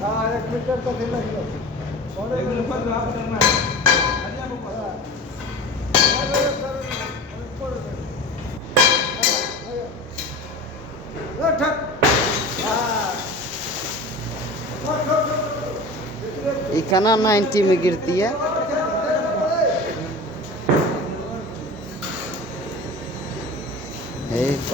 हाँ 1 मीटर तक ही लग लो इकाना 90 में गिरती है।